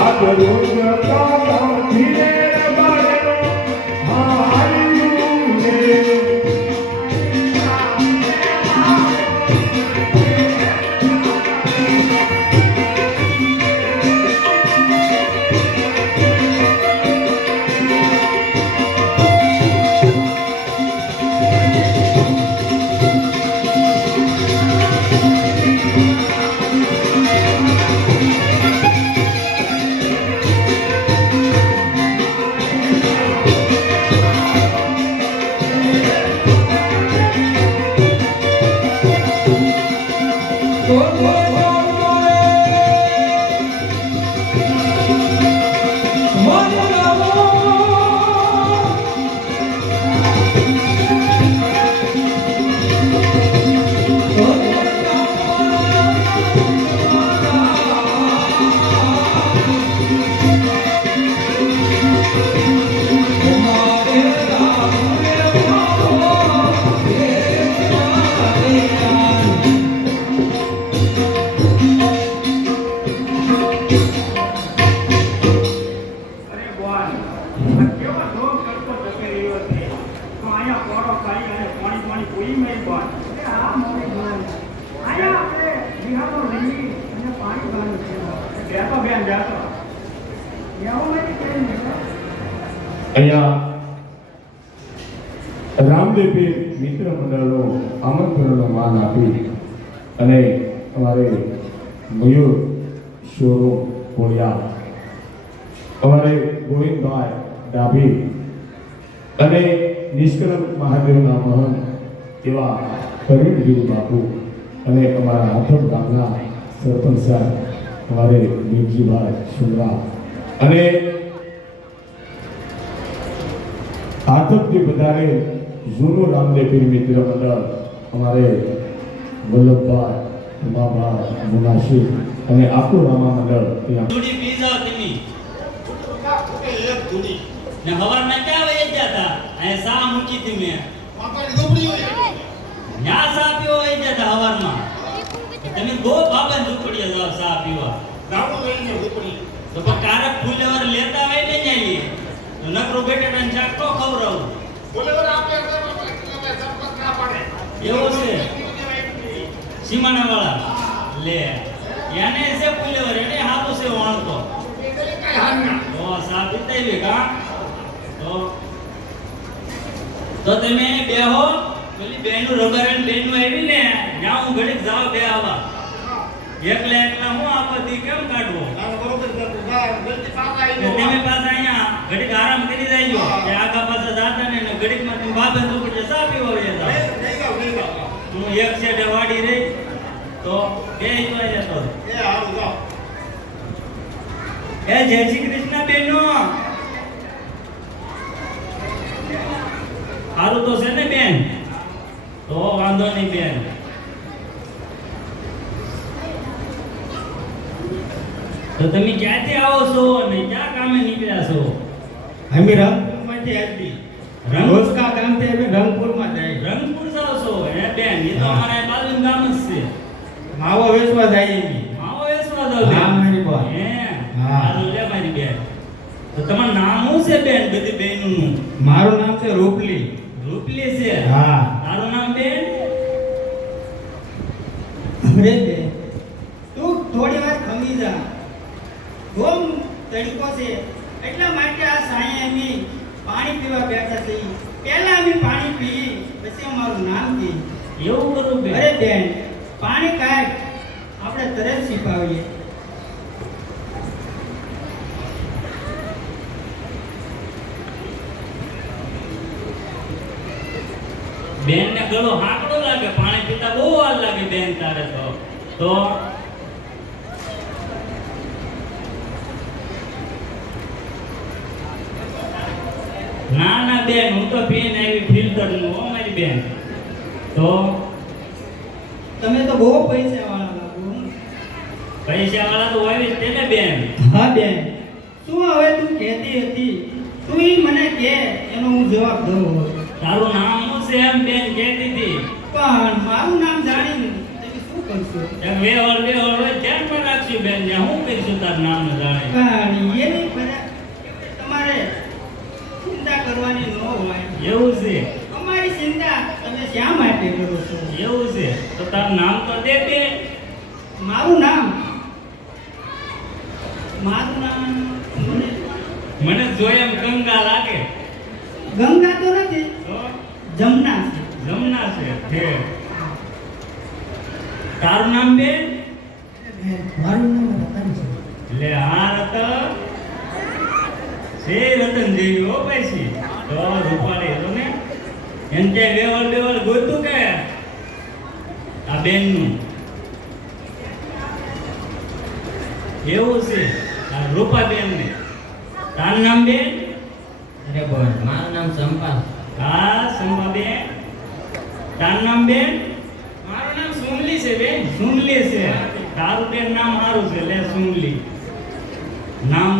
અરે અહીંયા રામદેવે મિત્ર મંડળનો આમંત્રણનો માન આપી અને અમારે મયુર શોરૂમ કોળિયા અમારે ગોવિંદભાઈ ડાભી અને નિષ્કલંક મહાદેવના મહન એવા પરિણગીરી બાપુ અને અમારા હાથમ ગામના સરપંચ સાહેબ, અમારે મેઘજીભાઈ સુંદરા અને આતંકથી વધારે જૂનું રામદેવ મિત્ર મંડળ, અમારે વલ્લભભાઈ, ઉમાભાઈ, મુનાશી અને આખું રામા મંડળ તમે દો બાબા ઝૂંપડીએ જાઓ સા પીવા તો કારક ફૂલેવર લેતા હોય ને જઈએ નકરો બેટાને શાક તો ખવડાવું? એવું છે? સીમાના વાળા લે. એને છે ફૂલેવર એને હાથો છે વાણતો તો સા પીતા કા? તો તો તમે બેહો પેલી બેનું રબારણ બેનું આવી ને ત્યાં હું ઘડીક જાવ બે આવા. એકલા એકલા હું આપતી કેમ કાઢવો? ને તમે પાછા અહીંયા ઘડીક આરામ કરી જાયજો કે આગા પાછા જાતા ને ને ઘડીકમાં તમે બાપે દુપડે ચા પીવા વયા જાવ હું એક સેટે વાડી રહી તો બે જોઈ જતો એ જય શ્રી કૃષ્ણ બેનો સારું તો છે ને બેન? તો વાંધો નહીં બેન. તો તમે ક્યાંથી આવો છો અને ક્યાં કામે નીકળ્યા છો? અમે રંગપુરમાંથી આવી રંગોસકા ગામથી અમે રંગપુરમાં જાય રંગપુર જાવ છો? હે બેન એ તો અમારા બાજુનું ગામ જ છે. માવો વેચવા જાય એવી માવો વેચવા જાવ હા, મારી બેન. હે? હા. લે મારી બેન. તો તમારું નામ શું છે બેન બધી બહેનોનું? મારું નામ છે રૂપલી. રૂપલી છે? હા. તારું નામ બેન? અરે બે તું થોડી વાર ખમી જા ગોમ તડકો છે એટલા માટે આ સાંઈ અમે પાણી પીવા બેઠા છીએ પહેલા અમે પાણી પી અમારું નામ દી એવું કરું બેન? અરે બેન પાણી કાઢ. આપણે તરત સિપાવીએ બેન ને ગળો હાકડો લાગે પાણી પીતા બહુ વાર લાગે બેન તારે તો. તો ના ના બેન હું તો પીને આવી ફિલ્ટરનું હો મારી બેન. તો? તમે તો બહુ પૈસા વાળા લાગો પૈસા વાળા તો હોય જ ને બેન. હા બેન. શું હવે તું કહેતી હતી? તું ઈ મને કે એનો હું જવાબ દઉં તારું નામ શું છે એમ બેન કહેતી હતી? પણ મારું નામ જાણીને તમે શું કરશો? એક વેવળ વેવળ હોય ધ્યાનમાં રાખશું બેન જ્યાં હું કરીશું તાર નામ ને જાણે પણ એ નહીં બધા તમારે ચિંતા કરવાની ન હોય એવું છે અમારી ચિંતા તમે શા માટે કરો છો એવું છે તો તારું નામ તો દે કે મારું નામ? મારું નામ મને જોઈ એમ ગંગા લાગે. ગંગા તો નથી. જમના છે. જમના છે. હે. તારું નામ બેન મારું નામ રતન છે લે આ રતન. છે રતન જેવી હો પૈસી તો રૂપાળી તો ને? એમ કે વેવર વેવળ ગોતું કે? બેનનું એવું છે? રૂપા બેન ને. તારું નામ બેન? અરે બોલ મારું નામ સંપા. હા સંભા બેન તારું નામ બેન? મારું નામ સોમલી છે બેન. સુનલી છે. તારું બેન નામ સારું છે લે સુનલી નામ?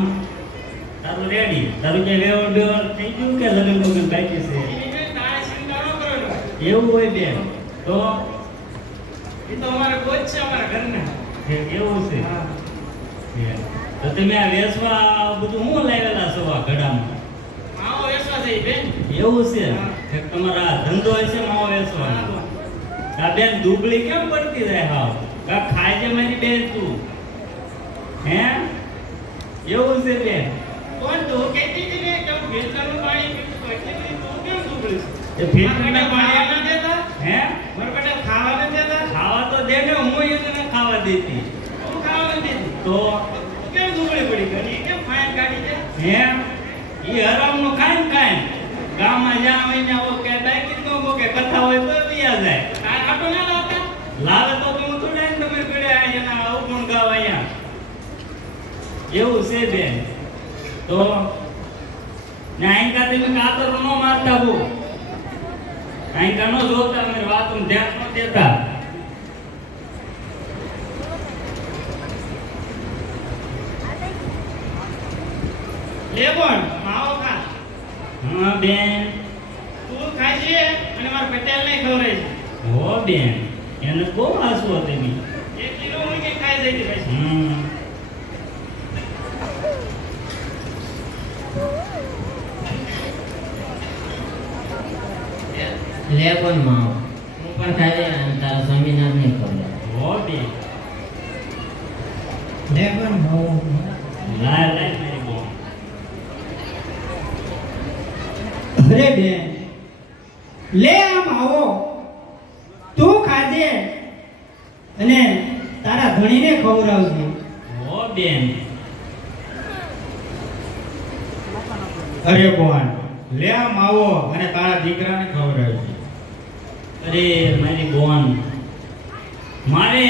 તારું રેડી. તારું કે બેવડ થઈ ગયું કે લગન બગન બાકી છે? એવું હોય બેન. તો? એ તો અમારા કોચ છે અમારા ઘરના. એવું છે? તો તમે આ વેસવા બધું હું લાવેલા છો આ ઘડામાં માવો વેસવા છે બેન. એવું છે? તમારા ધંધો હશે માવો વેસવાનો. આ બેન દુબળી કેમ પડતી જાય હાવ? કા ખાય છે મારી બેન તું. હે? એવું છે બેન કોણ તું કહેતી હતી ને કે હું ફિલ્ટરનું પાણી પીવું છું એટલે તું કેમ દુબળી છે? એ ફિલ્ટરના પાણી ન દેતા? હે? મારા બેટા ખાવા ન દેતા? ખાવા તો દે ને હું એને ખાવા દેતી. તું ખાવા ન દેતી. તો? કેમ દુબળી પડી ગઈ? કેમ ફાઇન કાઢી દે હે? ઈ હરામનું ખાય ને ખાય ગામમાં જ્યાં હોય આવો કે બાકી તો કહો કે કથા હોય તો દિયા જાય. તાર આટો ના લાવતા? લાવે તો તું થોડા ને તમે પીડ્યા એના આવું પણ ગાવ અહીંયા. એવું છે બેન. તો? ને આઈકા તમે કાતર નો મારતા બહુ આઈકા નો જોતા અમે વાતો ધ્યાન ન દેતા. લે પણ માવો ખા. હા બેન. તું ખાય છે અને મારા પટેલ ને ખવડાય હો બેન. એને બહુ આસુ હતી ની એક કિલો હું કે ખાઈ જઈ પછી. હમ. લે પણ માવો. હું પણ ખાઈ અને તારા સ્વામિનાથ ને ખવડાવ હો બેન લે પણ માવો. લા લાય મારી બોન અરે બેન લે આમ આવો તું ખાજે. અને તારા ધણીને ખવડાવજે. હો બેન. અરે બોન લે આ માવો અને તારા દીકરાને ખવડાવજે. અરે મારી બોન મારે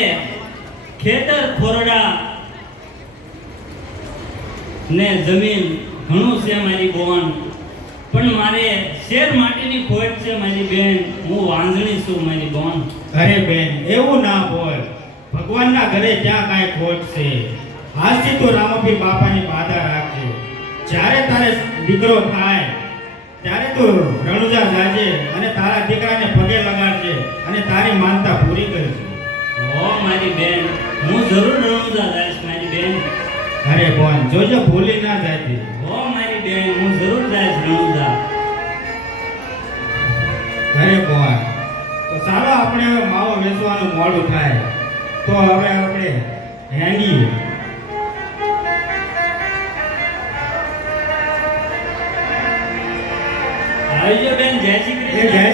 ખેતર ખોરડા ને જમીન ઘણું છે મારી બોન પણ મારે શેર માટેની ખોટ છે મારી બેન, હું વાંધણી છું મારી બોન અરે બેન, એવું ના બોલ. ભગવાનના ઘરે ક્યાં કાંઈ ખોટ છે. આજથી તું રામપીર બાપાની બાધા રાખજે. જ્યારે તારે દીકરો થાય ત્યારે તું રણુજા જાજે અને તારા દીકરાને પગે લગાડજે અને તારી માનતા પૂરી કરજે. ઓ મારી બેન હું જરૂર રણુજા જઈશ મારી બેન. અરે બોન જોજો ભૂલી ના જાતી ઓ મારી બેન હું જરૂર જઈશ રણુજા. અરે બોન તો ચાલો આપણે હવે માવો વેચવાનું મોડું થાય. તો હવે આપણે હેંડીએ આવજો બેન જય શ્રી કૃષ્ણ.